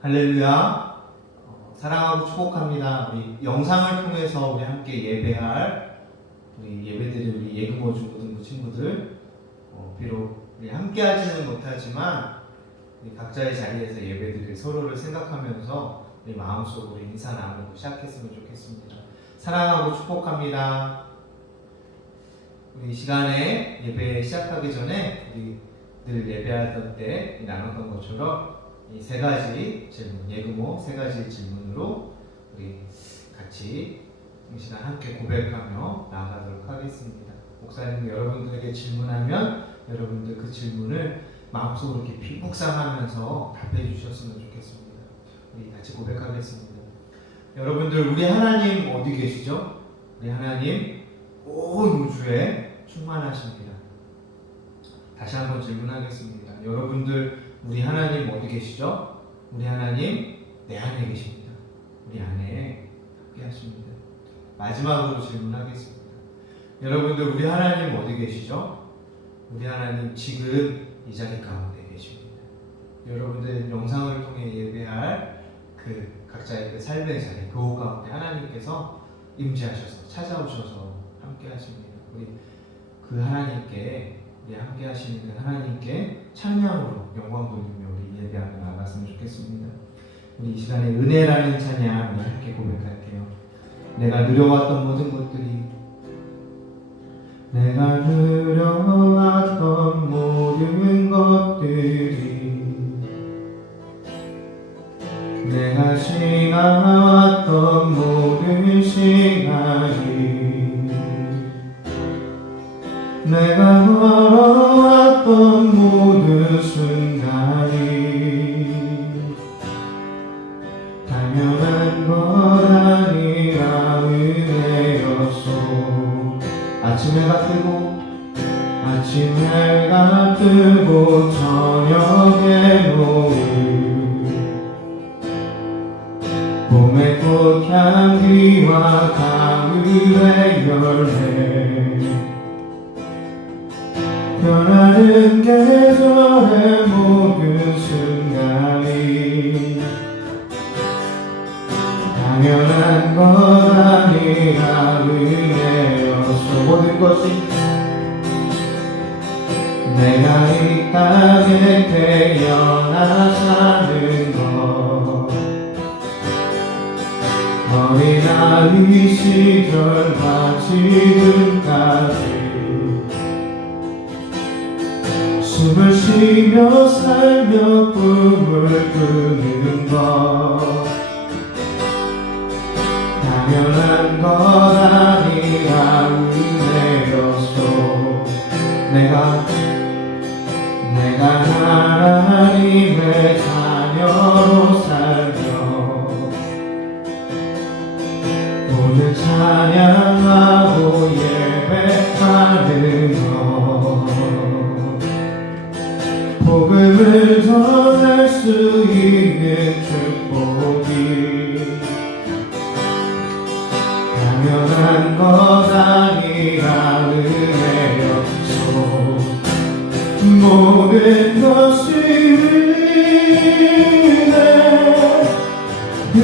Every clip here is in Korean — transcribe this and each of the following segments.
할렐루야. 사랑하고 축복합니다. 우리 영상을 통해서 우리 함께 예배할 우리 예배드릴 우리 예금호 중고등부 친구들, 비록 우리 함께 하지는 못하지만 우리 각자의 자리에서 예배드릴 서로를 생각하면서 우리 마음속으로 인사 나누고 시작했으면 좋겠습니다. 사랑하고 축복합니다. 우리 이 시간에 예배 시작하기 전에 우리 늘 예배하던 때 나눴던 것처럼 이 세 가지 질문, 예금호 세 가지 질문으로 우리 같이 이 시간 함께 고백하며 나아가도록 하겠습니다. 목사님 여러분들에게 질문하면 여러분들 그 질문을 마음속으로 깊이 묵상하면서 답해 주셨으면 좋겠습니다. 우리 같이 고백하겠습니다. 여러분들, 우리 하나님 어디 계시죠? 우리 하나님 온 우주에 충만하십니다. 다시 한번 질문하겠습니다. 여러분들, 우리 하나님 어디 계시죠? 우리 하나님 내 안에 계십니다. 우리 안에 함께 하십니다. 마지막으로 질문하겠습니다. 여러분들, 우리 하나님 어디 계시죠? 우리 하나님 지금 이 자리 가운데 계십니다. 여러분들 영상을 통해 예배할 그 각자의 그 삶의 자리, 교우 가운데 하나님께서 임재하셔서 찾아오셔서 함께 하십니다. 우리 그 하나님께, 우리 함께 하시는 그 하나님께 찬양으로 영광 돌리며 우리 예배하며 나아갔으면 좋겠습니다. 우리 이 시간에 은혜라는 찬양 우리 함께 고백할게요. 내가 누려왔던 모든 것들이, 내가 누려왔던 모든 것들이, 내가 지나왔던 모든 시간이, 내가 걸어왔던 모든 순간이 당연한 것 아니라 은혜였소. 아침 해가 뜨고 저녁에 노을, 봄의 꽃향기와 가을의 열매, 변하는 계절의 모든 순간이 당연한 것 아니라 은혜였소. 모든 것이 내가 이 땅에 태어나 사는 것, 어린아이 시절과 지금까지 숨을 쉬며 살며 꿈을 꾸는 것, 당연한 것 아니라 은혜였소. 내가 하나님의 자녀로 살며 오늘 찬양하고 예배하는 것, 복음을 전할 수 있는 축복이 당연한 것 아니라 은혜였소. 모든 것이 내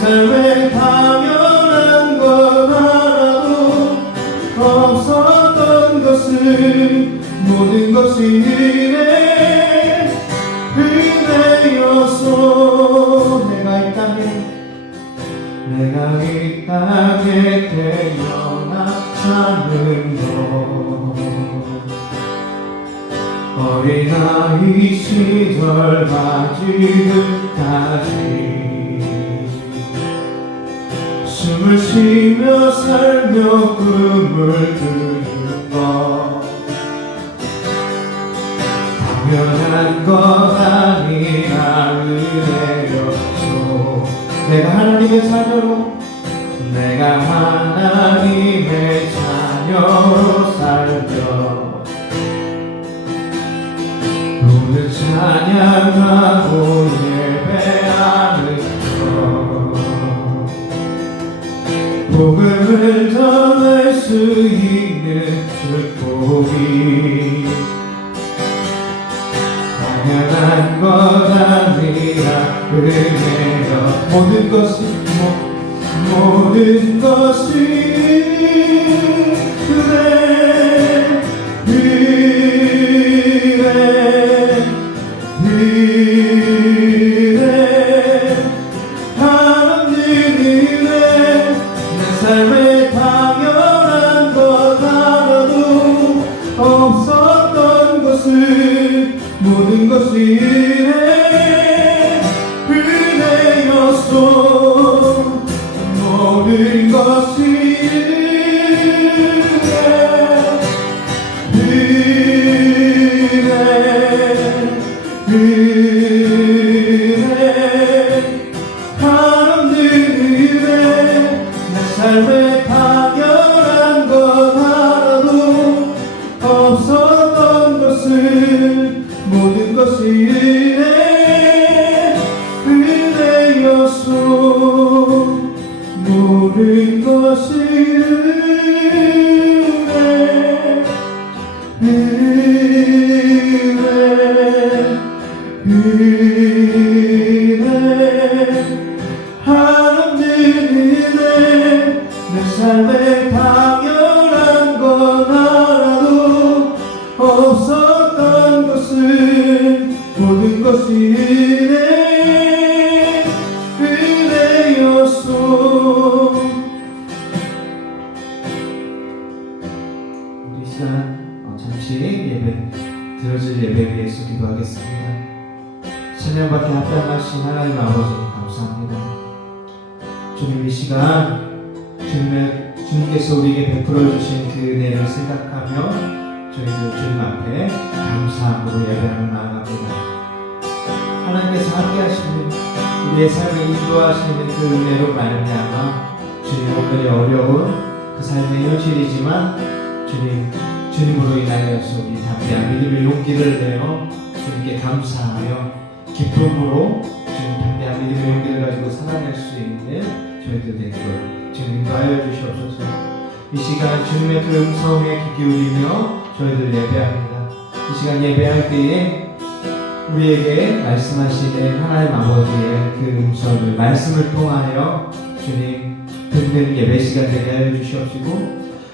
삶에 당연한 것 하나도 없었던 것은 모든 것이 은혜였소. 내가 이 땅에 태어나 사는 것, 어린아이 시절과 지금까지 숨을 쉬며 살며 꿈을 꾸는 것, 당연한 것 아니라 은혜였소. 내가 하나님의 자녀로 살며 찬양하고 예배하는 것 복음을 전할 수 있는 축복이 당연한 것 아니라 은혜여 모든 것이 하나님 은혜 내 삶에 당연한 것 하나도 없었던 것을 모든 것이 은혜였소 모든 것이 하나님 은혜 내 삶에 당연한 것 하나도 없었던 것을 모든 것이 은혜였소 모든 것이 하나님 은혜 내 삶에 당연한 것 하나도 없었던 것을 모든 것이 은혜였소 우리 시간 잠시 예배 들어질 예배 위해서 기도하겠습니다. 찬양받게 합당하신 하나님 아버지 감사합니다. 주님 이 시간 주님께서 우리에게 베풀어 주신 그 은혜를 생각하며 저희들 주님 앞에 감사함으로 예배를 나아갑니다. 하나님께서 함께 하시는 우리의 삶을 인도하시는 그 은혜로 말미암아 주님 오늘의 어려운 그 삶의 현실이지만 주님으로 인하여서 우리 담대한 믿음의 용기를 내어 주님께 감사하며 기쁨으로 주님 담대한 믿음의 용기를 가지고 살아낼 수 있는 저희들 되도록 주님 인도하여 주시옵소서. 이 시간 주님의 그 음성에 귀 기울이며 저희들 예배합니다. 이 시간 예배할 때에 우리에게 말씀하시는 하나님 아버지의 그 음성을 말씀을 통하여 주님 듣는 예배 시간 되게 하여 주시옵시고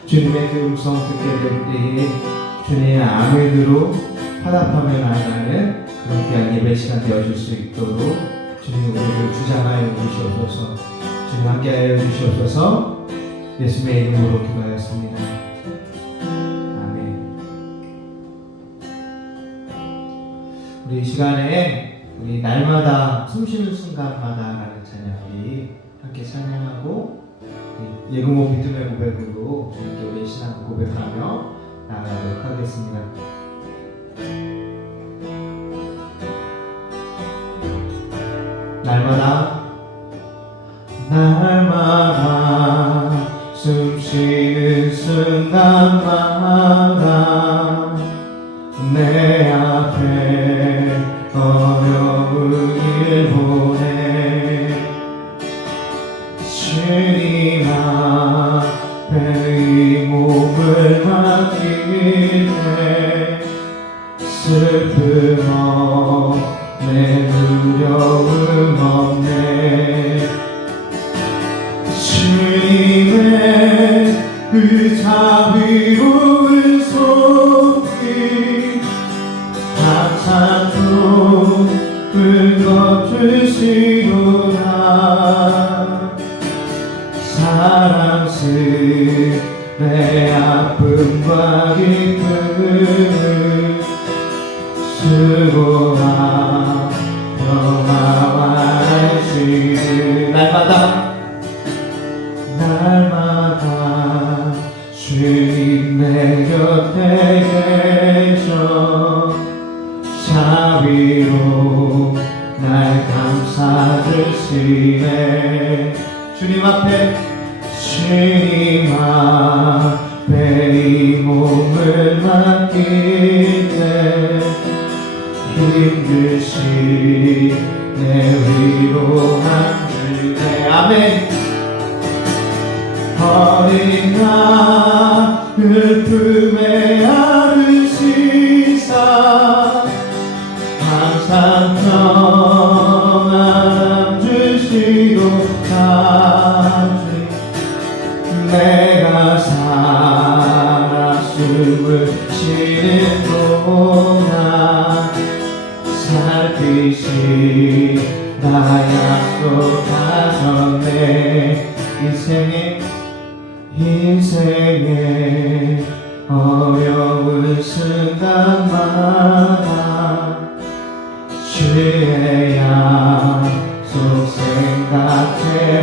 주님의 그 음성 듣게 될 때에 주님의 아멘으로 화답하며 나아가는 그런 귀한 예배 시간 되어줄 수 있도록 주님 우리를 주장하여 주시옵소서. 주님 함께하여 주시옵소서. 예수님의 이름으로 기도하였습니다. 아멘. 우리 이 시간에 우리 날마다 숨쉬는 순간마다라는 찬양 우리 함께 찬양하고 예금호 믿음의 고백으로 주님께 우리 신앙 고백하며 나아가도록 하겠습니다. 날마다 숨쉬는 순간마다 내 앞에 어려운 일 보내 주님 앞에 이 몸을 맡길 때 슬픔 없네 두려움 없네 주님의 그 자비로운 손길 항상 좁은 것 주시구나 사랑스레 내 아픔과 기쁨을 수고하 평화와 안식을 날마다 주님 내 곁에 계셔 자비로 날 감싸주시네 주님 앞에 이 몸을 맡길 때 힘드시 내 위로 앉으네. 아멘. 어린 아들 품에 안으시사 항상 평안 주시도까지 내가 살아 숨을 쉬는 동안 살피시 나 약속하셨네. 인생의 어려운 순간마다 주의 약속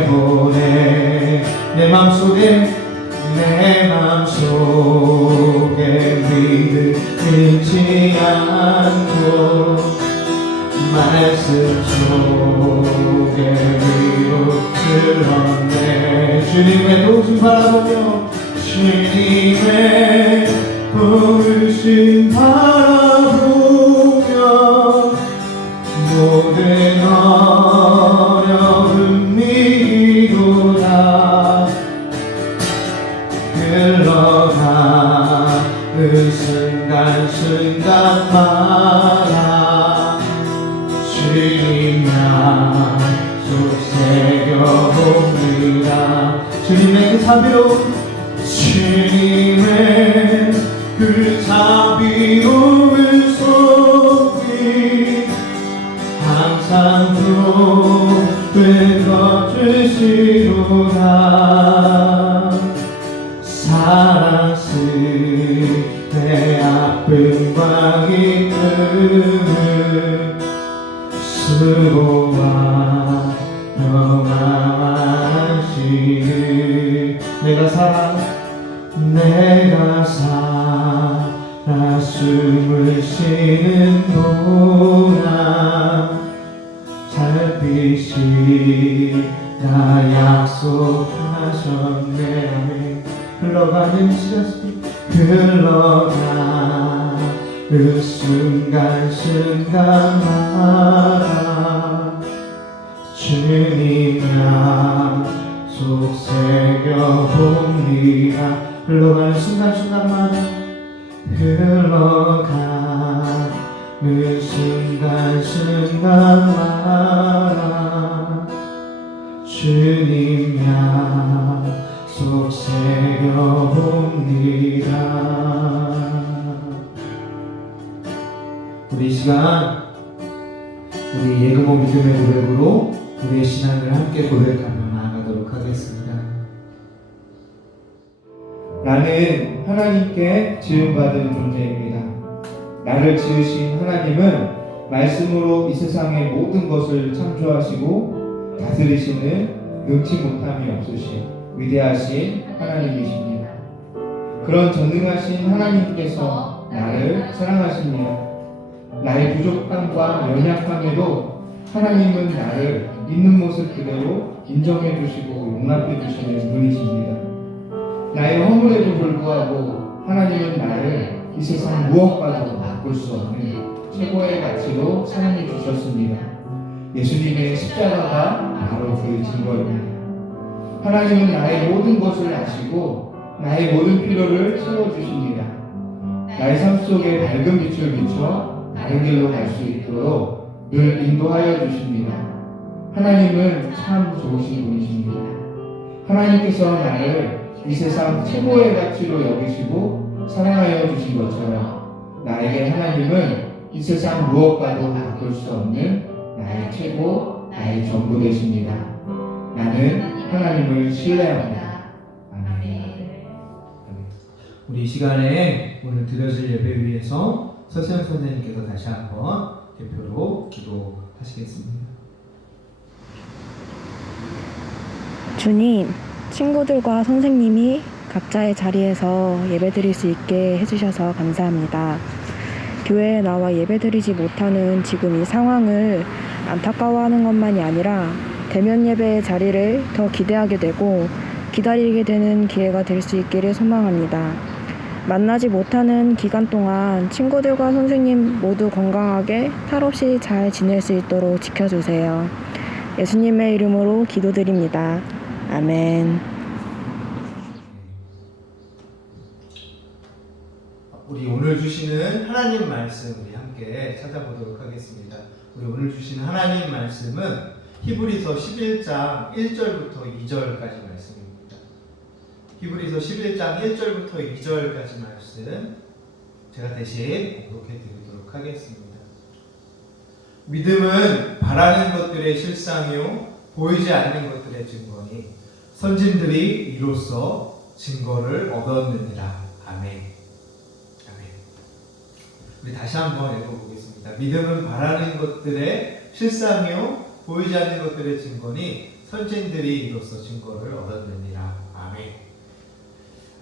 생각해보네. 내 맘속에 믿음 잃지 않고 말씀 속에 위로 흘렀네. 주님의 도우심 바라보며 주님의 도우심 바라보며 모든 어려움 미루다 흘러가 그 순간순간마다 주님 약속 새겨봅니다. 주님의 그 자비로운 손이 항상 높은 것 주시도다. 사랑스 내 아픔과 기쁨을 수고와 평안하시는 내가 살아 숨을 쉬는 동안 살피시 나 약속하셨네. 아멘. 흘러가는 시간 흘러가 그 순간순간마다 주님 약속 새겨봅니다. 흘러가는 순간순간마다 흘러가는 순간순간마다 주님 약속 새겨봅니다. 우리 이 시간 우리 예금호 믿음의 고백으로 우리의 신앙을 함께 고백하며 나아가도록 하겠습니다. 나는 하나님께 지음받은 존재입니다. 나를 지으신 하나님은 말씀으로 이 세상의 모든 것을 창조하시고 다스리시는 능치 못함이 없으신 위대하신 하나님이십니다. 그런 전능하신 하나님께서 나를 사랑하십니다. 나의 부족함과 연약함에도 하나님은 나를 있는 모습 그대로 인정해 주시고 용납해 주시는 분이십니다. 나의 허물에도 불구하고 하나님은 나를 이 세상 무엇과도 바꿀 수 없는 최고의 가치로 사랑해 주셨습니다. 예수님의 십자가가 바로 그 증거입니다. 하나님은 나의 모든 것을 아시고 나의 모든 필요를 채워주십니다. 나의 삶 속에 밝은 빛을 비춰 다른 길로 갈 수 있도록 늘 인도하여 주십니다. 하나님은 참 좋으신 분이십니다. 하나님께서 나를 이 세상 최고의 가치로 여기시고 사랑하여 주신 것처럼 나에게 하나님은 이 세상 무엇과도 바꿀 수 없는 나의 최고, 나의 전부 되십니다. 나는 하나님을 신뢰합니다. 아멘. 우리 이 시간에 오늘 드려질 예배 위해서 서시영 선생님께서 다시 한번 대표로 기도하시겠습니다. 주님, 친구들과 선생님이 각자의 자리에서 예배드릴 수 있게 해주셔서 감사합니다. 교회에 나와 예배드리지 못하는 지금 이 상황을 안타까워하는 것만이 아니라 대면 예배의 자리를 더 기대하게 되고 기다리게 되는 기회가 될 수 있기를 소망합니다. 만나지 못하는 기간 동안 친구들과 선생님 모두 건강하게 탈 없이 잘 지낼 수 있도록 지켜주세요. 예수님의 이름으로 기도드립니다. 아멘. 우리 오늘 주시는 하나님 말씀 우리 함께 찾아보도록 하겠습니다. 우리 오늘 주시는 하나님 말씀은 히브리서 11장 1절부터 2절까지 말씀입니다. 히브리서 11장 1절부터 2절까지 말씀 제가 대신 공독해 드리도록 하겠습니다. 믿음은 바라는 것들의 실상이요 보이지 않는 것들의 증거니 선진들이 이로써 증거를 얻었느니라. 아멘. 우리 다시 한번 읽어보겠습니다. 믿음은 바라는 것들의 실상이요 보이지 않는 것들의 증거니 선진들이 이로써 증거를 얻었느니라. 아멘.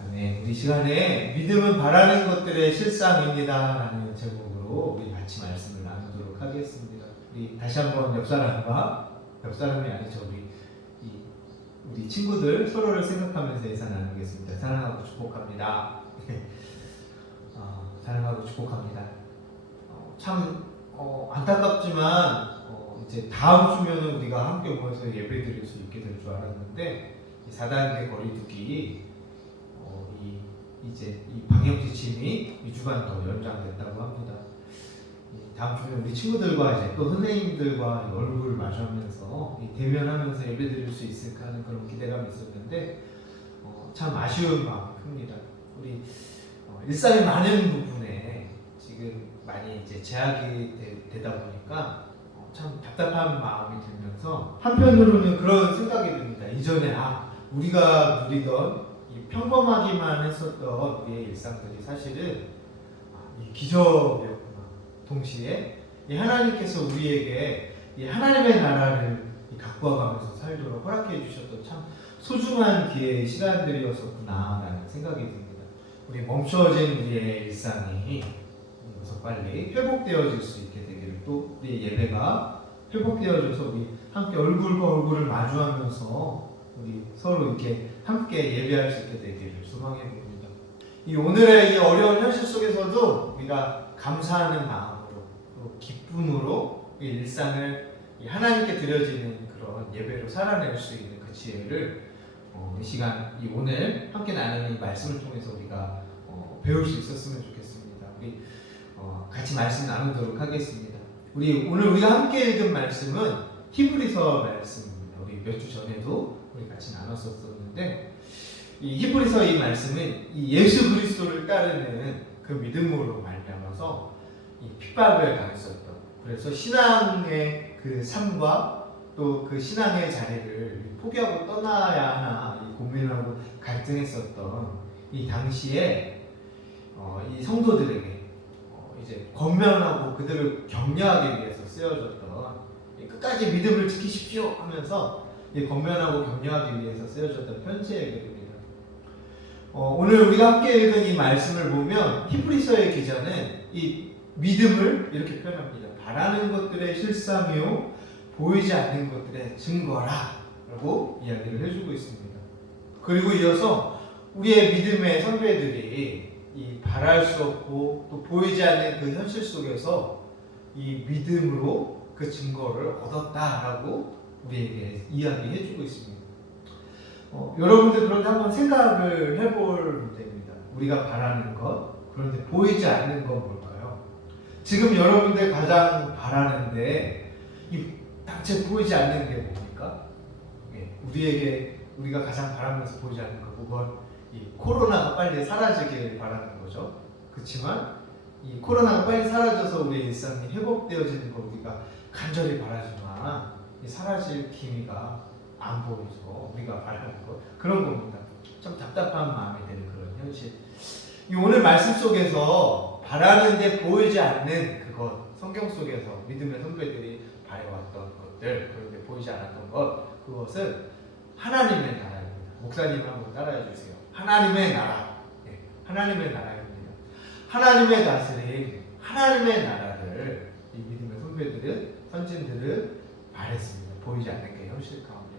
아멘. 우리 시간에 믿음은 바라는 것들의 실상입니다 라는 제목으로 우리 같이 말씀을 나누도록 하겠습니다. 우리 다시 한번 옆사람이 아니죠, 우리 친구들 서로를 생각하면서 인사 나누겠습니다. 사랑하고 축복합니다. 사랑하고 축복합니다. 참 안타깝지만 이제 다음 주면은 우리가 함께 모여서 예배드릴 수 있게 될 줄 알았는데 이 4단계 거리두기 이제 이 방역 지침이 2주간 더 연장됐다고 합니다. 다음 주면 우리 친구들과 이제 또 선생님들과 얼굴 마주하면서 대면하면서 예배드릴 수 있을까 하는 그런 기대감이 있었는데 참 아쉬운 마음이 큽니다. 우리 일상의 많은 부분에 지금 많이 이제 제약이 되다 보니까 참 답답한 마음이 들면서 한편으로는 그런 생각이 듭니다. 이전에 우리가 누리던 이 평범하기만 했었던 우리의 일상들이 사실은 이 기적이었구나. 동시에 이 하나님께서 우리에게 이 하나님의 나라를 갖고 와가면서 살도록 허락해 주셨던 참 소중한 기회의 시간들이었었구나라는 생각이 듭니다. 우리 멈춰진 우리의 일상이 이것서 빨리 회복되어질 수 있게 되기를, 또 우리의 예배가 회복되어져서 우리 함께 얼굴과 얼굴을 마주하면서 우리 서로 이렇게 함께 예배할 수 있게 되기를 소망해 봅니다. 이 오늘의 이 어려운 현실 속에서도 우리가 감사하는 마음으로 또 기쁨으로 이 일상을 하나님께 드려지는 그런 예배로 살아낼 수 있는 그 지혜를 이 시간, 이 오늘 함께 나누는 이 말씀을 통해서 우리가 배울 수 있었으면 좋겠습니다. 우리 같이 말씀 나누도록 하겠습니다. 오늘 우리가 함께 읽은 말씀은 히브리서 말씀입니다. 우리 몇 주 전에도 우리 같이 나눴었는데 이 히브리서 이 말씀은 이 예수 그리스도를 따르는 그 믿음으로 말미암아서 이 핍박을 당했었던, 그래서 신앙의 그 삶과 또 그 신앙의 자리를 포기하고 떠나야 하나 이 고민하고 갈등했었던 이 당시에 이 성도들에게 이제 권면하고 그들을 격려하기 위해서 쓰여졌던, 끝까지 믿음을 지키십시오 하면서 권면하고 격려하기 위해서 쓰여졌던 편지의 글입니다. 오늘 우리가 함께 읽은 이 말씀을 보면 히브리서의 기자는 이 믿음을 이렇게 표현합니다. 바라는 것들의 실상이요 보이지 않는 것들의 증거라 라고 이야기를 해주고 있습니다. 그리고 이어서 우리의 믿음의 선배들이 이 바랄 수 없고 또 보이지 않는 그 현실 속에서 이 믿음으로 그 증거를 얻었다라고 우리에게 이야기해주고 있습니다. 여러분들 그런데 한번 생각을 해볼 문제입니다. 우리가 바라는 것, 그런데 보이지 않는 건 뭘까요? 지금 여러분들 가장 바라는데 이 당최 보이지 않는 게 뭡니까? 우리가 가장 바라면서 보이지 않는 거, 그건 이 코로나가 빨리 사라지길 바라는 거죠. 그렇지만 이 코로나가 빨리 사라져서 우리의 일상이 회복되어지는 걸 우리가 간절히 바라지만 사라질 기미가 안 보이죠. 우리가 바라는 것, 그런 겁니다. 좀 답답한 마음이 드는 그런 현실. 이 오늘 말씀 속에서 바라는데 보이지 않는 그것, 성경 속에서 믿음의 선배들이 바래왔던 것들, 그런데 보이지 않았던 것, 그것은 하나님의 나라입니다. 목사님 한번 따라해 주세요. 하나님의 나라. 하나님의 나라입니다. 하나님의 다스림, 하나님의 나라를 이 믿음의 선배들은, 선진들은 바랬습니다. 보이지 않는 게 현실 가운데.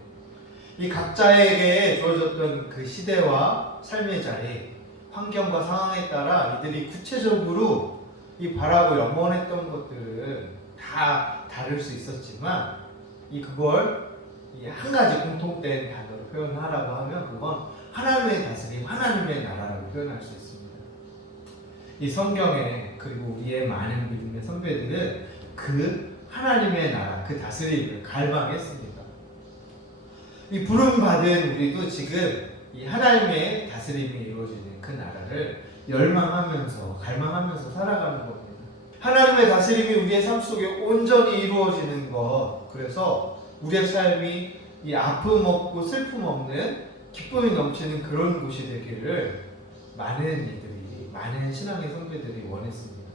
이 각자에게 주어졌던 그 시대와 삶의 자리, 환경과 상황에 따라 이들이 구체적으로 이 바라고 염원했던 것들은 다 다를 수 있었지만 그걸 이 한 가지 공통된 단어로 표현하라고 하면 그건 하나님의 다스림, 하나님의 나라라고 표현할 수 있습니다. 이 성경에 그리고 우리의 많은 믿음의 선배들은 그 하나님의 나라, 그 다스림을 갈망했습니다. 이 부름받은 우리도 지금 이 하나님의 다스림이 이루어지는 그 나라를 열망하면서 갈망하면서 살아가는 겁니다. 하나님의 다스림이 우리의 삶 속에 온전히 이루어지는 것, 그래서 우리의 삶이 이 아픔 없고 슬픔 없는 기쁨이 넘치는 그런 곳이 되기를 많은 신앙의 선배들이 원했습니다.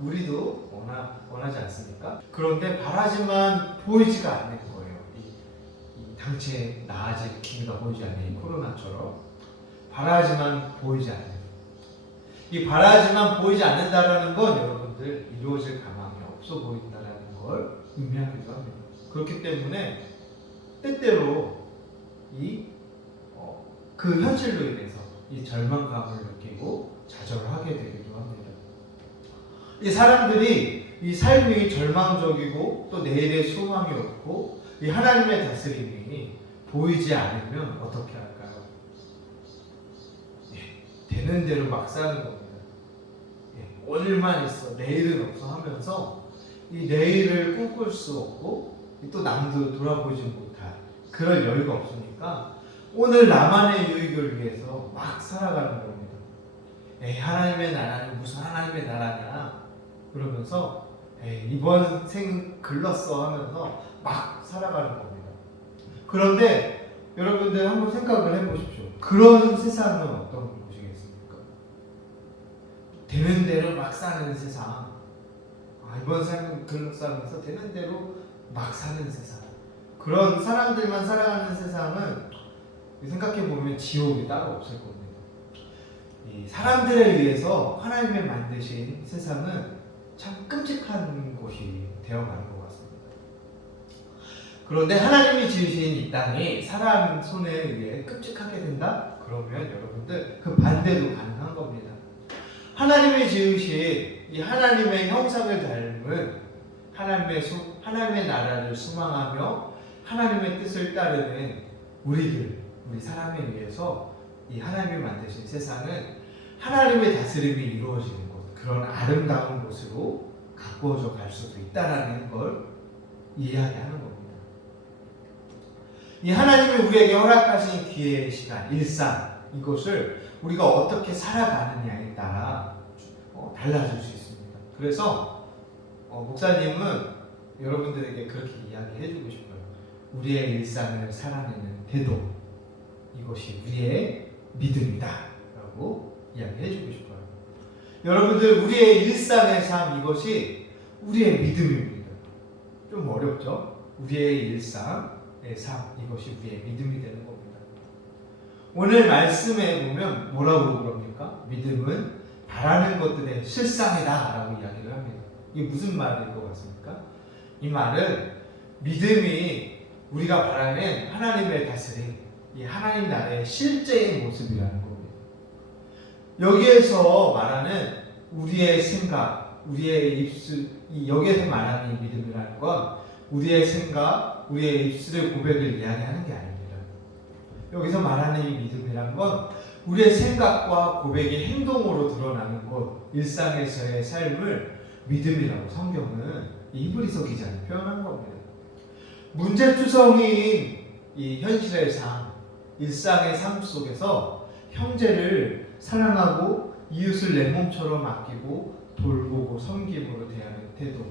우리도 원하지 않습니까? 그런데 바라지만 보이지가 않는 거예요. 이 당체 나아질 기미가 보이지 않는 이 코로나처럼 바라지만 보이지 않는, 이 바라지만 보이지 않는다라는 건 여러분들 이루어질 가망이 없어 보인다라는 걸 의미하기도 합니다. 그렇기 때문에 때때로 그 현실로 인해서 이 절망감을 느끼고 좌절하게 되기도 합니다. 이 사람들이 이 삶이 절망적이고 또 내일의 소망이 없고 이 하나님의 다스림이 보이지 않으면 어떻게 할까요? 되는 대로 막 사는 겁니다. 오늘만 있어, 내일은 없어 하면서 이 내일을 꿈꿀 수 없고 또 남도 돌아보지 못할 그런 여유가 없으니까 오늘 나만의 유익을 위해서 막 살아가는 겁니다. 하나님의 나라는 무슨 하나님의 나라냐 그러면서 이번 생 글렀어 하면서 막 살아가는 겁니다. 그런데 여러분들 한번 생각을 해보십시오. 그런 세상은 어떤 곳이겠습니까? 되는 대로 막 사는 세상, 이번 생 글렀어 하면서 되는 대로 막 사는 세상, 그런 사람들만 살아가는 세상은 생각해보면 지옥이 따로 없을 겁니다. 이 사람들에 의해서 하나님의 만드신 세상은 참 끔찍한 곳이 되어가는 것 같습니다. 그런데 하나님이 지으신 이 땅이 사람 손에 의해 끔찍하게 된다? 그러면 여러분들 그 반대도 가능한 겁니다. 하나님이 지으신 이 하나님의 형상을 닮은 하나님의 나라를 소망하며 하나님의 뜻을 따르는 우리 사람에 의해서 이 하나님이 만드신 세상은 하나님의 다스림이 이루어지는 곳, 그런 아름다운 곳으로 가꾸어져 갈 수도 있다라는 걸 이야기하는 겁니다. 이 하나님이 우리에게 허락하신 기회의 시간, 일상, 이것을 우리가 어떻게 살아가느냐에 따라 달라질 수 있습니다. 그래서 목사님은 여러분들에게 그렇게 이야기해주고 싶어요. 우리의 일상을 살아내는 태도, 이것이 우리의 믿음이다 라고 이야기해주고 싶어요. 여러분들, 우리의 일상의 삶, 이것이 우리의 믿음입니다. 좀 어렵죠? 우리의 일상의 삶, 이것이 우리의 믿음이 되는 겁니다. 오늘 말씀에 보면 뭐라고 그럽니까? 믿음은 바라는 것들의 실상이다 라고 이야기를 합니다. 이게 무슨 말일 것 같습니까? 이 말은 믿음이 우리가 바라는 하나님의 다스림, 이 하나님 나라의 실제의 모습이라는 겁니다. 여기에서 말하는 우리의 생각, 우리의 입술, 여기에서 말하는 이 믿음이라는 건 우리의 생각, 우리의 입술의 고백을 이야기하는 게 아닙니다. 여기서 말하는 이 믿음이라는 건 우리의 생각과 고백이 행동으로 드러나는 것, 일상에서의 삶을 믿음이라고 성경은 히브리서 기자는 표현한 겁니다. 문제투성이인 이 현실의 삶, 일상의 삶 속에서 형제를 사랑하고 이웃을 내 몸처럼 아끼고 돌보고 섬김으로 대하는 태도,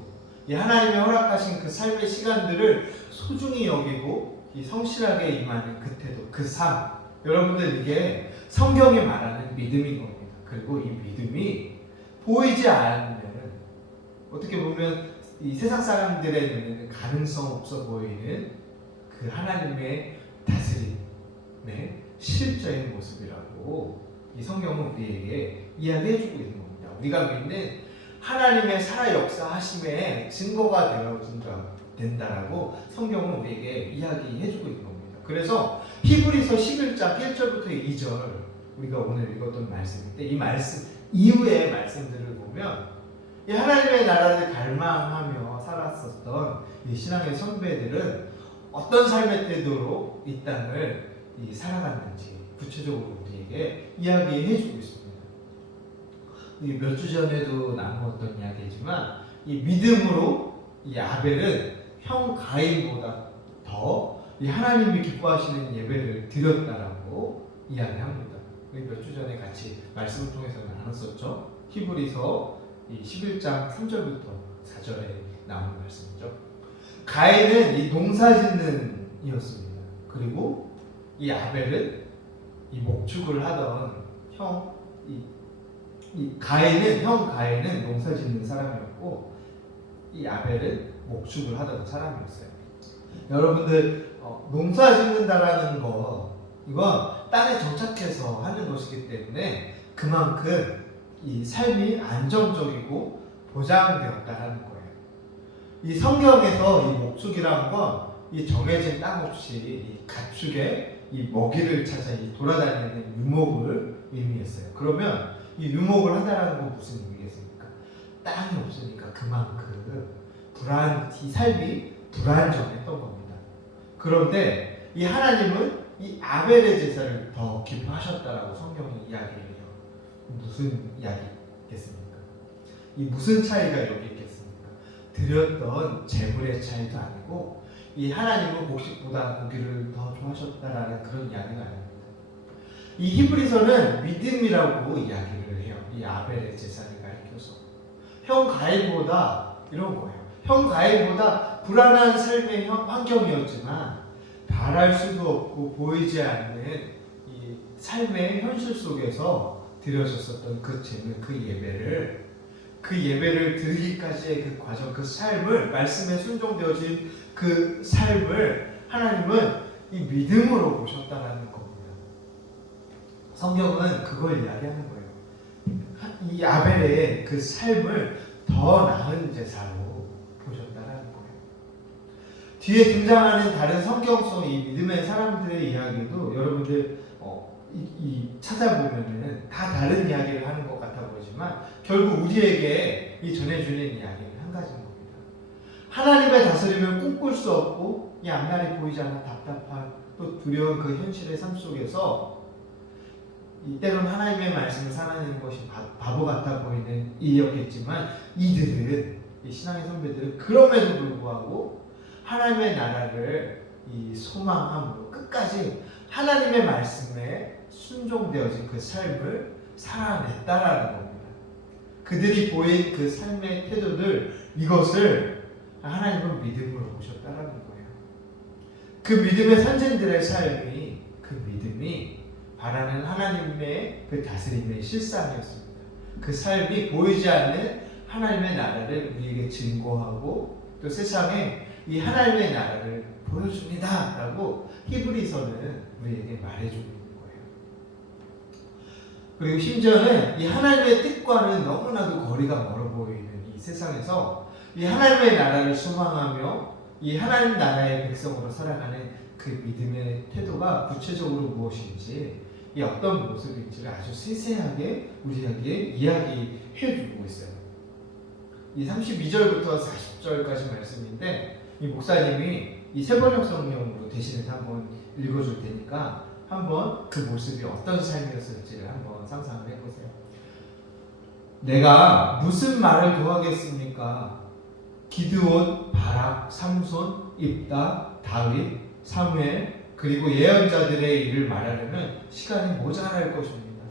이 하나님의 허락하신 그 삶의 시간들을 소중히 여기고 이 성실하게 임하는 그 태도, 그 삶, 여러분들 이게 성경이 말하는 믿음인 겁니다. 그리고 이 믿음이 보이지 않으면 어떻게 보면 이 세상 사람들의 눈에는 가능성 없어 보이는 그 하나님의 다스림의 실제의 모습이라고 이 성경은 우리에게 이야기해주고 있는 겁니다. 우리가 믿는 하나님의 살아 역사하심의 증거가 된다라고 성경은 우리에게 이야기해주고 있는 겁니다. 그래서 히브리서 11장 1절부터 2절 우리가 오늘 읽었던 말씀인데 이 말씀 이후의 말씀들을 보면 이 하나님의 나라를 갈망하며 살았었던 이 신앙의 선배들은 어떤 삶의 태도로 이 땅을 살아갔는지 구체적으로 우리에게 이야기해주고 있습니다. 몇 주 전에도 나누었던 이야기지만 이 믿음으로 이 아벨은 형 가인보다 더 이 하나님이 기뻐하시는 예배를 드렸다라고 이야기합니다. 몇 주 전에 같이 말씀을 통해서 나눴었죠. 히브리서 11장 3절부터 4절에 나오는 말씀이죠. 가인은 이 농사짓는 이었습니다. 그리고 이 아벨은 이 목축을 하던 가인은 농사짓는 사람이었고 이 아벨은 목축을 하던 사람이었어요. 여러분들 농사 짓는다라는 거 이건 땅에 정착해서 하는 것이기 때문에 그만큼 이 삶이 안정적이고 보장되었다라는 거예요. 이 성경에서 이 목축이라는 건 이 정해진 땅 없이 이 가축의 이 먹이를 찾아 이 돌아다니는 유목을 의미했어요. 그러면 이 유목을 한다라는 건 무슨 의미겠습니까? 땅이 없으니까 그만큼 이 삶이 불안정했던 겁니다. 그런데 이 하나님은 이 아벨의 제사를 더 기뻐하셨다라고 성경이 이야기해요. 무슨 이야기겠습니까? 이 무슨 차이가 여기 있겠습니까? 드렸던 재물의 차이도 아니고 이 하나님은 곡식보다 고기를 더 좋아하셨다라는 그런 이야기가 아닙니다. 이 히브리서는 믿음이라고 이야기를 해요. 이 아벨의 제사를 가리켜서 형 가인보다 이런 거예요. 형 가인보다 불안한 삶의 환경이었지만 바랄 수도 없고 보이지 않는 이 삶의 현실 속에서 드려졌었던 그 재물, 그 예배를 드리기까지의 그 과정, 그 삶을 말씀에 순종되어진 그 삶을 하나님은 이 믿음으로 보셨다라는 겁니다. 성경은 그걸 이야기하는 거예요. 이 아벨의 그 삶을 더 나은 제사로 보셨다라는 거예요. 뒤에 등장하는 다른 성경 속 이 믿음의 사람들의 이야기도 여러분들 찾아보면은 다 다른 이야기를 하는 것 같아 보이지만 결국 우리에게 이 전해주는 이야기는 한 가지인 겁니다. 하나님의 다스림을 꿈꿀 수 없고 이 앞날이 보이지 않아 답답한 또 두려운 그 현실의 삶 속에서 이때론 하나님의 말씀을 살아내는 것이 바보 같아 보이는 일이었겠지만 이들은 이 신앙의 선배들은 그럼에도 불구하고 하나님의 나라를 이 소망함으로 끝까지 하나님의 말씀에 순종되어진 그 삶을 살아냈다라는 겁니다. 그들이 보인 그 삶의 태도들 이것을 하나님은 믿음으로 보셨다라는 거예요. 그 믿음의 선생들의 삶이 그 믿음이 바라는 하나님의 그 다스림의 실상이었습니다. 그 삶이 보이지 않는 하나님의 나라를 우리에게 증거하고 또 세상에 이 하나님의 나라를 보여줍니다 라고 히브리서는 우리에게 말해주고 있는 거예요. 그리고 심지어는 이 하나님의 뜻과는 너무나도 거리가 멀어 보이는 이 세상에서 이 하나님의 나라를 소망하며 이 하나님 나라의 백성으로 살아가는 그 믿음의 태도가 구체적으로 무엇인지 이 어떤 모습인지를 아주 세세하게 우리에게 이야기해주고 있어요. 이 32절부터 40절까지 말씀인데 이 목사님이 이 세번역 성경으로 대신해서 한번 읽어줄 테니까 한번 그 모습이 어떤 삶이었을지를 한번 상상을 해보세요. 내가 무슨 말을 더하겠습니까? 기드온, 바락, 삼손, 입다, 다윗, 사무엘 그리고 예언자들의 일을 말하려면 시간이 모자랄 것입니다.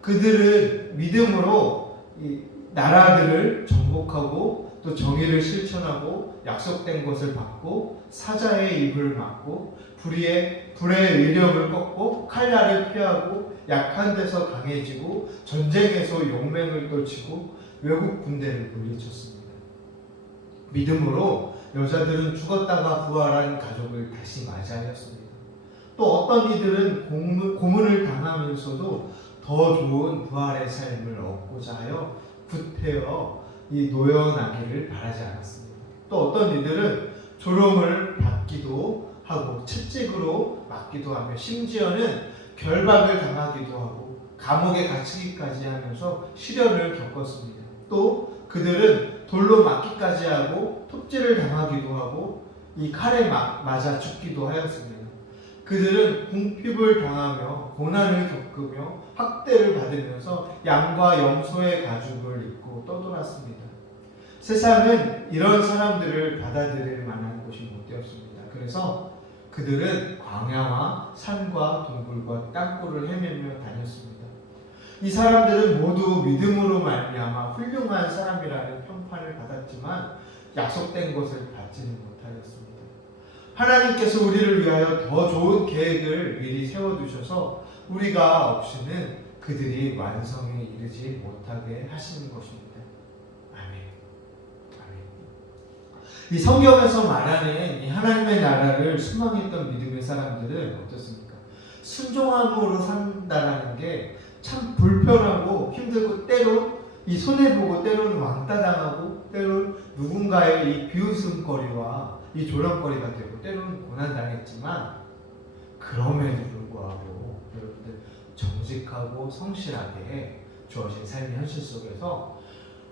그들은 믿음으로 이 나라들을 정복하고 또 정의를 실천하고 약속된 것을 받고 사자의 입을 막고 불의 의력을 꺾고 칼날을 피하고 약한 데서 강해지고 전쟁에서 용맹을 떨치고 외국 군대를 물리쳤습니다. 믿음으로 여자들은 죽었다가 부활한 가족을 다시 맞이하였습니다. 또 어떤 이들은 고문을 당하면서도 더 좋은 부활의 삶을 얻고자 하여 구태여 이 노연하기를 바라지 않았습니다. 또 어떤 이들은 조롱을 받기도 하고 채찍으로 맞기도 하며 심지어는 결박을 당하기도 하고 감옥에 갇히기까지 하면서 시련을 겪었습니다. 또 그들은 돌로 맞기까지 하고 톱질을 당하기도 하고 이 칼에 맞아 죽기도 하였습니다. 그들은 궁핍을 당하며 고난을 겪으며 학대를 받으면서 양과 염소의 가죽을 입고 떠돌았습니다. 세상은 이런 사람들을 받아들일 만한 곳이 못 되었습니다. 그래서 그들은 광야와 산과 동굴과 땅굴을 헤매며 다녔습니다. 이 사람들은 모두 믿음으로 말미암아 훌륭한 사람이라는 평판을 받았지만 약속된 것을 받지는 못하였습니다. 하나님께서 우리를 위하여 더 좋은 계획을 미리 세워두셔서 우리가 없이는 그들이 완성에 이르지 못하게 하시는 것입니다. 아멘. 아멘. 이 성경에서 말하는 이 하나님의 나라를 소망했던 믿음의 사람들은 어떻습니까? 순종함으로 산다라는 게 참 불편하고 힘들고 때로 이 손해보고 때로는 왕따당하고 때로는 누군가의 이 비웃음거리와 이 조롱거리가 되고 때로는 고난당했지만 그럼에도 불구하고 여러분들 정직하고 성실하게 주어진 삶의 현실 속에서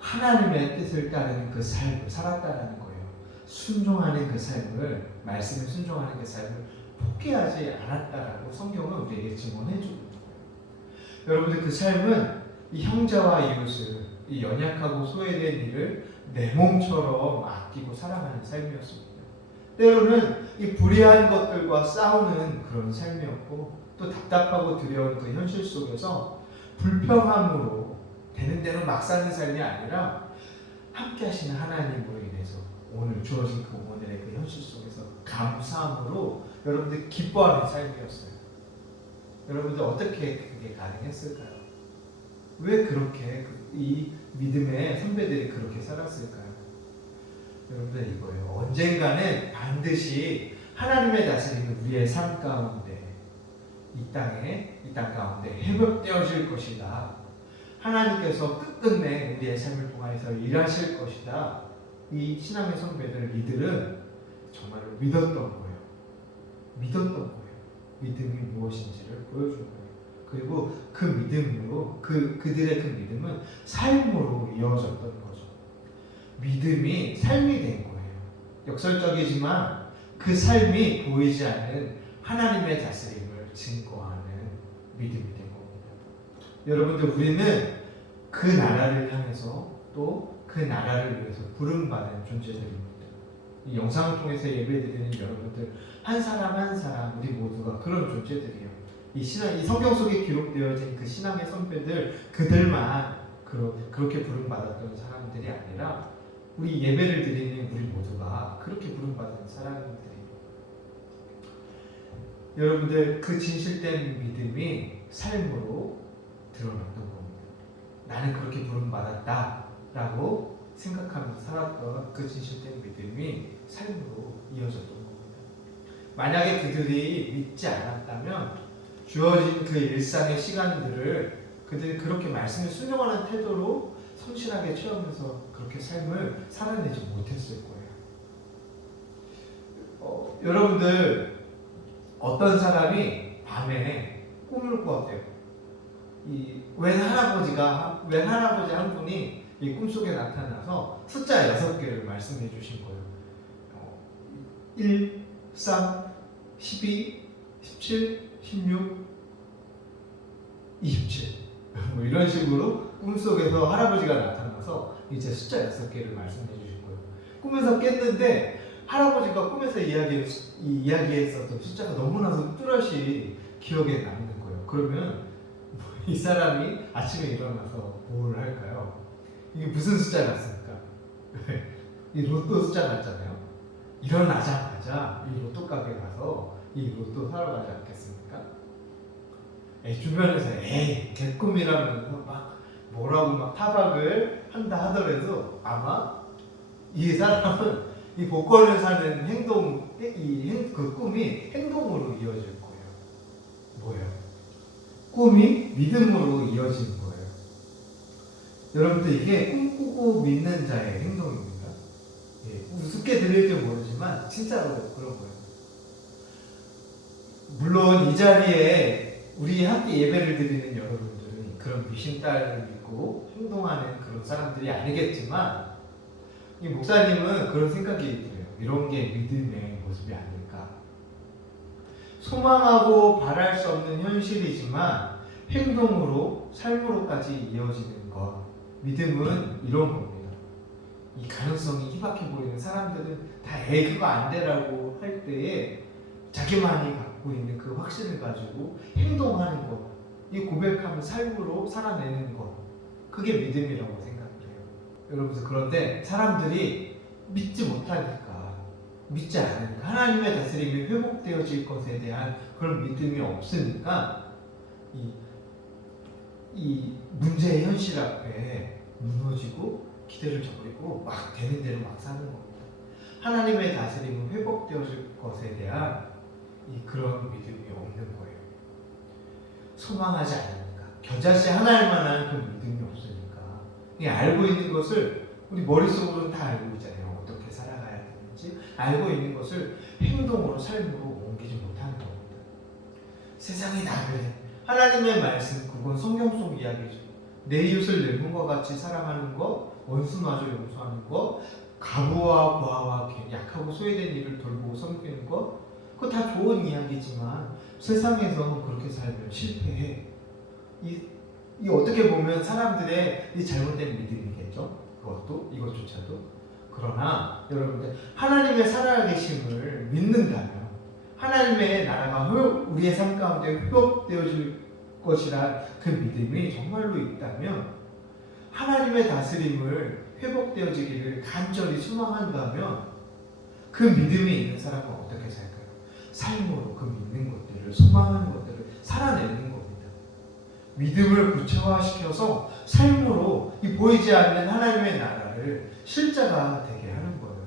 하나님의 뜻을 따르는 그 삶을 살았다는 거예요. 순종하는 그 삶을, 말씀에 순종하는 그 삶을 포기하지 않았다라고 성경은 우리에게 증언해 주고 있는 거예요. 여러분들 그 삶은 이 형제와 이웃을, 이 연약하고 소외된 이를 내 몸처럼 아끼고 사랑하는 삶이었습니다. 때로는 이 불의한 것들과 싸우는 그런 삶이었고 또 답답하고 두려운 그 현실 속에서 불평함으로 되는 대로 막 사는 삶이 아니라 함께 하시는 하나님으로 인해서 오늘 주어진 그 오늘의 그 현실 속에서 감사함으로 여러분들 기뻐하는 삶이었어요. 여러분들 어떻게 그게 가능했을까요? 왜 그렇게 이 믿음의 선배들이 그렇게 살았을까요? 여러분들 이거예요. 언젠가는 반드시 하나님의 다스림은 우리의 삶 가운데 이 땅 가운데 회복되어질 것이다. 하나님께서 끝끝내 우리의 삶을 통해서 일하실 것이다. 이 신앙의 선배들 이들은 정말로 믿었던 거예요. 믿었던 거예요. 믿음이 무엇인지를 보여준 거예요. 그리고 그 믿음으로 그들의 그 믿음은 삶으로 이어졌던 거죠. 믿음이 삶이 된 거예요. 역설적이지만 그 삶이 보이지 않는 하나님의 다스림을 증거하는 믿음이 된 겁니다. 여러분들 우리는 그 나라를 향해서 또 그 나라를 위해서 부름받은 존재들입니다. 이 영상을 통해서 예배드리는 여러분들 한 사람 한 사람 우리 모두가 그런 존재들이에요. 이 성경 속에 기록되어진 그 신앙의 선배들 그들만 그렇게 부름받았던 사람들이 아니라 우리 예배를 드리는 우리 모두가 그렇게 부름받은 사람들이에요. 여러분들 그 진실된 믿음이 삶으로 드러났던 겁니다. 나는 그렇게 부름받았다라고 생각하면서 살았던 그 진실된 믿음이 삶으로 이어졌던 겁니다. 만약에 그들이 믿지 않았다면 주어진 그 일상의 시간들을 그들이 그렇게 말씀에 순종하는 태도로 성실하게 채우면서 그렇게 삶을 살아내지 못했을 거예요. 여러분들 어떤 사람이 밤에 꿈을 꿔대요. 웬 할아버지 한 분이 이 꿈속에 나타나서 숫자 6개를 말씀해 주신 거예요. 1, 3, 12, 17, 16, 27 뭐 이런 식으로 꿈속에서 할아버지가 나타나서 이제 숫자 6개를 말씀해 주신 거예요. 꿈에서 깼는데 할아버지가 꿈에서 이야기했었던 숫자가 너무나도 뚜렷이 기억에 남는 거예요. 그러면 이 사람이 아침에 일어나서 뭘 할까요? 이게 무슨 숫자 같습니까? 이 로또 숫자 같잖아요. 일어나자마자 이 로또 가게 가서 이 로또 사러 가지 않겠습니까? 주변에서 개꿈이라면서 막 뭐라고 막 타박을 한다 하더라도 아마 이 사람은 이 복권을 사는 그 꿈이 행동으로 이어질 거예요. 뭐예요? 꿈이 믿음으로 이어지는 거예요. 여러분들 이게 꿈꾸고 믿는 자의 행동입니다. 우습게 들릴지 모르지만 진짜로 그런 거예요. 물론 이 자리에 우리 함께 예배를 드리는 여러분들은 그런 미신딸을 믿고 행동하는 그런 사람들이 아니겠지만 이 목사님은 그런 생각이 들어요. 이런 게 믿음의 모습이 아닐까. 소망하고 바랄 수 없는 현실이지만 행동으로 삶으로까지 이어지는 것. 믿음은 이런 겁니다. 이 가능성이 희박해 보이는 사람들은 다 에이 그거 안 되라고 할 때에 자기만이 갖고 있는 그 확신을 가지고 행동하는 것, 이 고백하는 삶으로 살아내는 것, 그게 믿음이라고 생각을 해요. 여러분, 그런데 사람들이 믿지 못하니까, 믿지 않으니까, 하나님의 다스림이 회복되어질 것에 대한 그런 믿음이 없으니까 이 문제의 현실 앞에 무너지고 기대를 저버리고 막 되는 대로 막 사는 겁니다. 하나님의 다스림은 회복되어질 것에 대한 그런 믿음이 없는 거예요. 소망하지 않으니까, 겨자씨 하나일 만한 그 믿음이 없으니까, 이 알고 있는 것을 우리 머릿속으로는 다 알고 있잖아요. 어떻게 살아가야 되는지 알고 있는 것을 행동으로 삶으로 옮기지 못하는 겁니다. 세상이 다 그래. 하나님의 말씀, 그건 성경 속 이야기죠. 내 이웃을 내 몸과 같이 사랑하는 것, 원수마저 용서하는 것, 가부와 고아와 약하고 소외된 이를 돌보고 섬기는 것, 그거 다 좋은 이야기지만 세상에서 그렇게 살면 실패해. 이 어떻게 보면 사람들의 이 잘못된 믿음이겠죠. 이것조차도. 그러나 여러분들, 하나님의 살아계심을 믿는다면, 하나님의 나라가 우리의 삶 가운데 회복되어질 것이란 그 믿음이 정말로 있다면, 하나님의 다스림을 회복되어지기를 간절히 소망한다면, 그 믿음이 있는 사람은 어떻게 살까요? 삶으로 그 믿는 것들을, 소망하는 것들을 살아내는 겁니다. 믿음을 구체화시켜서 삶으로 이 보이지 않는 하나님의 나라를 실제가 되게 하는 거예요.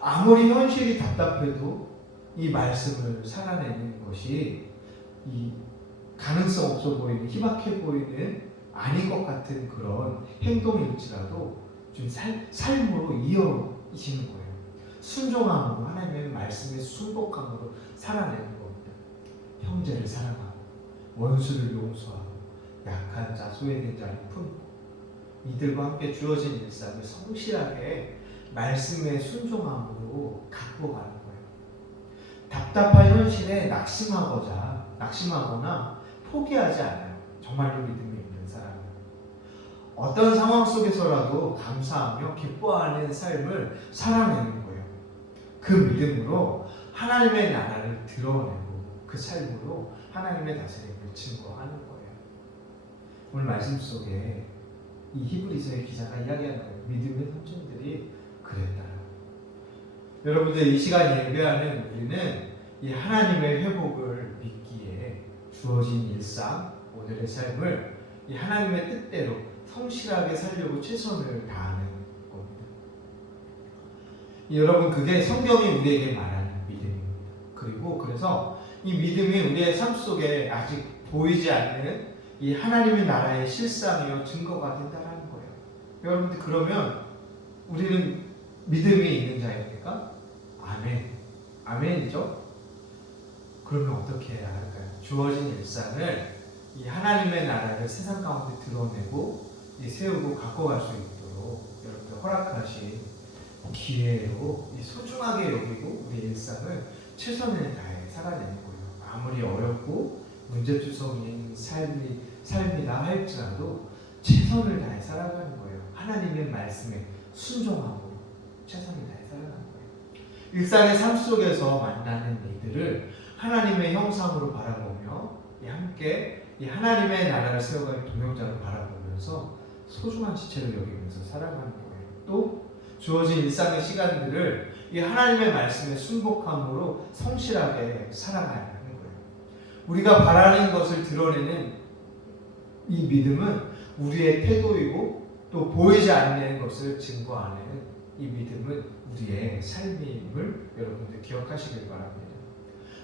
아무리 현실이 답답해도 이 말씀을 살아내는 것이 이 가능성 없어 보이는, 희박해 보이는, 아닌 것 같은 그런 행동일지라도 좀 삶으로 이어지는 거예요. 순종함으로, 하나님의 말씀에 순복함으로 살아내는 겁니다. 형제를 사랑하고, 원수를 용서하고, 약한 자, 소외된 자를 품고, 이들과 함께 주어진 일상을 성실하게 말씀에 순종함으로 갖고 가는 거예요. 답답한 현실에 낙심하거나 포기하지 않아요. 정말로 믿음이 있는 사람은. 어떤 상황 속에서라도 감사하며 기뻐하는 삶을 살아내는 거예요. 그 믿음으로 하나님의 나라를 드러내고 그 삶으로 하나님의 다스림을 증거하는 거예요. 오늘 말씀 속에 이 히브리서의 기자가 이야기하는 거예요. 믿음의 삼촌들이 그랬다. 여러분들, 이 시간 예배하는 우리는 이 하나님의 회복을 믿기에 주어진 일상, 오늘의 삶을 이 하나님의 뜻대로 성실하게 살려고 최선을 다하는 겁니다. 여러분, 그게 성경이 우리에게 말하는 믿음입니다. 그리고 그래서 이 믿음이 우리의 삶 속에 아직 보이지 않는 이 하나님의 나라의 실상이요 증거가 된다는 거예요. 여러분들, 그러면 우리는 믿음이 있는 자입니까? 아멘이죠? 그러면 어떻게 해야 할까요? 주어진 일상을 이 하나님의 나라를 세상 가운데 드러내고 세우고 갖고 갈 수 있도록 여러분들 허락하신 기회로 소중하게 여기고 우리 일상을 최선을 다해 살아내는 거예요. 아무리 어렵고 문제투성인 삶이다 할지라도 최선을 다해 살아가는 거예요. 하나님의 말씀에 순종하고 최선을 다해 살아가는 거예요. 일상의 삶 속에서 만나는 이들을 하나님의 형상으로 바라보며 함께 이 하나님의 나라를 세워가는 동역자로 바라보면서 소중한 지체를 여기면서 살아가는 거예요. 또 주어진 일상의 시간들을 이 하나님의 말씀에 순복함으로 성실하게 살아가야 하는 거예요. 우리가 바라는 것을 드러내는 이 믿음은 우리의 태도이고, 또 보이지 않는 것을 증거하는 이 믿음은 우리의 삶임을 여러분들 기억하시길 바랍니다.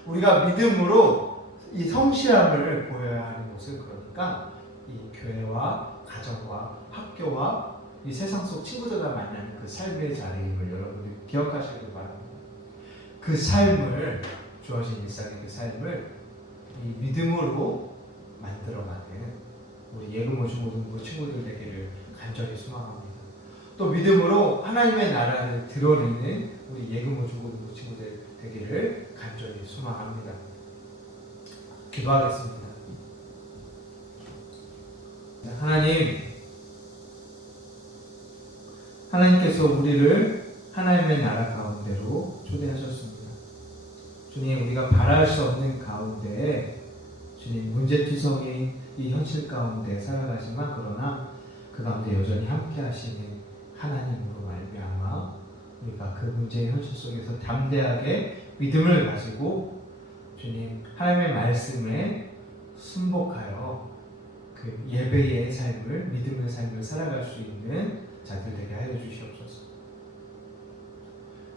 우리가 믿음으로 이 성실함을 보여야 하는 것은, 그러니까 이 교회와 가정과 학교와 이 세상 속 친구들과 만나는 그 삶의 자리임을 여러분들 기억하시길 바랍니다. 그 삶을, 주어진 일상의 그 삶을 이 믿음으로 만들어가는 우리 예금모 중고등부 친구들 되기를 간절히 소망합니다. 또 믿음으로 하나님의 나라를 드러내는 우리 예금모 중고등부 친구들 되기를 간절히 소망합니다. 기도하겠습니다. 하나님께서 우리를 하나님의 나라 가운데로 초대하셨습니다. 주님, 우리가 바랄 수 없는 가운데 주님 문제투성인 이 현실 가운데 살아가지만 그러나 그 가운데 여전히 함께 하시는 하나님으로 말미암아 우리가 그 문제의 현실 속에서 담대하게 믿음을 가지고 주님 하나님의 말씀에 순복하여 그 예배의 삶을, 믿음의 삶을 살아갈 수 있는 자들 되게 하여 주시옵소서.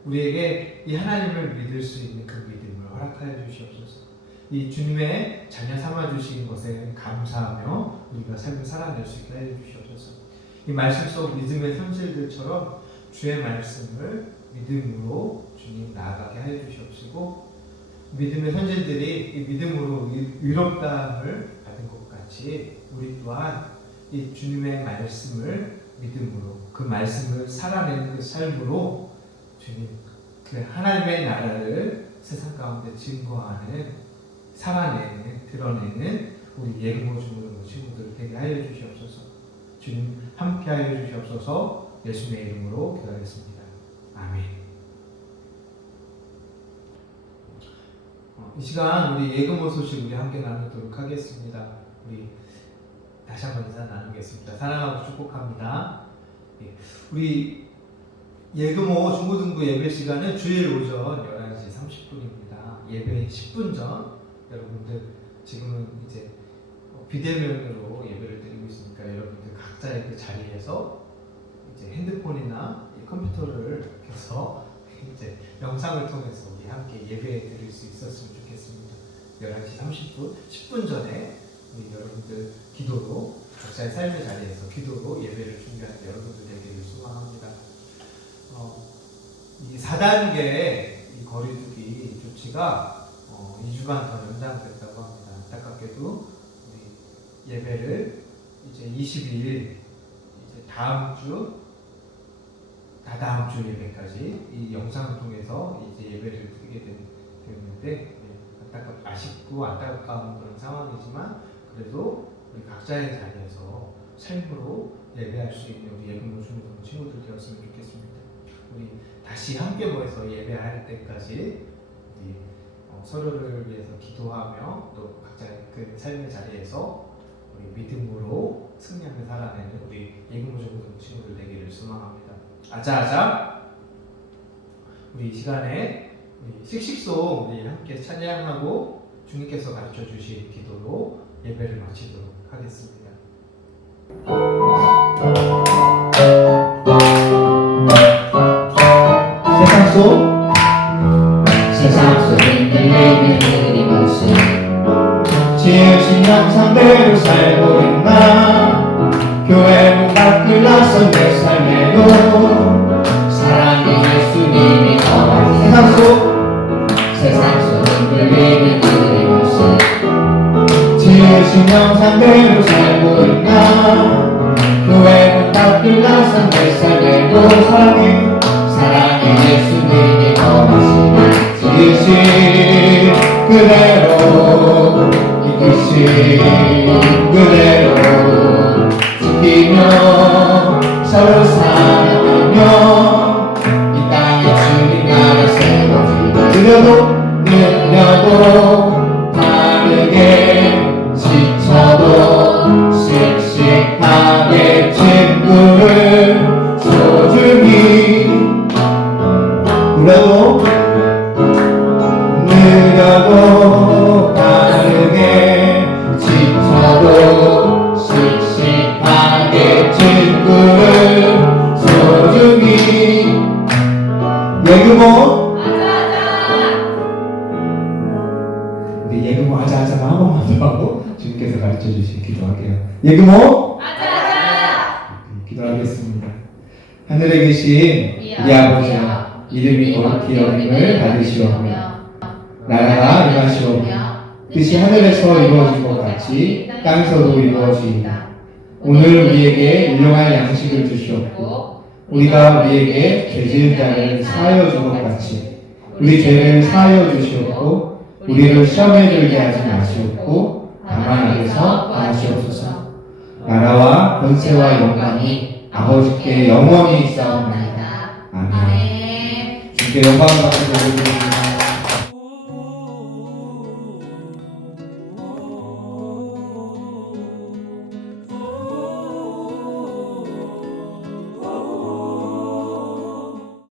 우리에게 이 하나님을 믿을 수 있는 그 믿음을 허락하여 주시옵소서. 이 주님의 자녀 삼아 주신 것에 감사하며 우리가 삶을 살아낼 수 있게 하여 주시옵소서. 이 말씀 속 믿음의 현실들처럼 주의 말씀을 믿음으로 주님 나아가게 하여 주시옵시고, 믿음의 현실들이 이 믿음으로 위롭다함을 받은 것 같이 우리 또한 이 주님의 말씀을 믿음으로, 그 말씀을 살아내는 그 삶으로 주님 그 하나님의 나라를 세상 가운데 증거하는, 살아내는, 드러내는 우리 예금모 중고등부 친구들 되게 하여 주시옵소서. 주님 함께 하여 주시옵소서. 예수님의 이름으로 기도하겠습니다. 아멘. 이 시간 우리 예금모 소식 우리 함께 나누도록 하겠습니다. 우리 다시 한번 인사 나누겠습니다. 사랑하고 축복합니다. 우리 예금모 중고등부 예배 시간은 주일 오전 11시 30분입니다. 예배 10분 전. 여러분들 지금은 이제 비대면으로 예배를 드리고 있으니까 여러분들 각자의 그 자리에서 이제 핸드폰이나 컴퓨터를 켜서 이제 영상을 통해서 우리 함께 예배 드릴 수 있었으면 좋겠습니다. 11시 30분, 10분 전에 우리 여러분들 기도로, 각자의 삶의 자리에서 기도로 예배를 준비하는 여러분들 되기를 소망합니다. 이 4단계 이 거리두기 조치가 2주간 더 연장됐다고 합니다. 안타깝게도 우리 예배를 이제 22일, 이제 다음 주 예배까지 이 영상을 통해서 이제 예배를 드리게 됐는데, 아쉽고 안타까운 그런 상황이지만 그래도 우리 각자의 자리에서 삶으로 예배할 수 있는 우리 예금모 중고등부 친구들 되었으면 좋겠습니다. 우리 다시 함께 모여서 예배할 때까지 우리 서로를 위해서 기도하며 또 각자의 그 삶의 자리에서 우리 믿음으로 승리하며 살아내는 우리 예금모 중고등부 친구들 되기를 소망합니다. 아자아자. 우리 이 시간에 우리 씩씩송 우리 함께 찬양하고 주님께서 가르쳐 주신 기도로 예배를 마치도록 하겠습니다. 세상 속 예배드린 모습, 지으신 형상대로 살고 있나? 교회 문 밖을 나선 내 삶에도 사랑의 예수님이 세상 속 예배드린 모습, 지으신 형상대로 살고 있나? 교회 문 밖을 나선 내 삶에도 사랑의 예수님이 거하시네. 지으신 그대로, 이끄신 그대로 지키며 서로 사랑하며 이 땅에 주님 나라 세워지리. 느려도 다르게 지쳐도 씩씩하게 친구를 소중히 불러도 느려도 다르게 지쳐도 씩씩하게 친구를 소중히 예금모 우리 예금모 아자아자만 한 번만 더 하고 주님께서 가르쳐 주신 기도할게요. 예금모 기도하겠습니다. 하늘에 계신 우리 아버지, 이름이 거룩히 여김을 받으시오며 나라가 임하시오며 뜻이 하늘에서 이루어진 것 같이 같이 땅에서도 이루어지이다. 오늘 우리에게 일용할 양식을 주시옵고 우리가 우리에게 죄 지은 자를 사하여 준 것 같이 우리 죄를 사하여 주시옵고 우리를 시험에 들게 하지 마시옵고 다만 악에서 구하시옵소서. 나라와 권세와 영광이 아버지께 영원히 있사옵나이다. 아멘. 주께 영광을 받으시옵소서.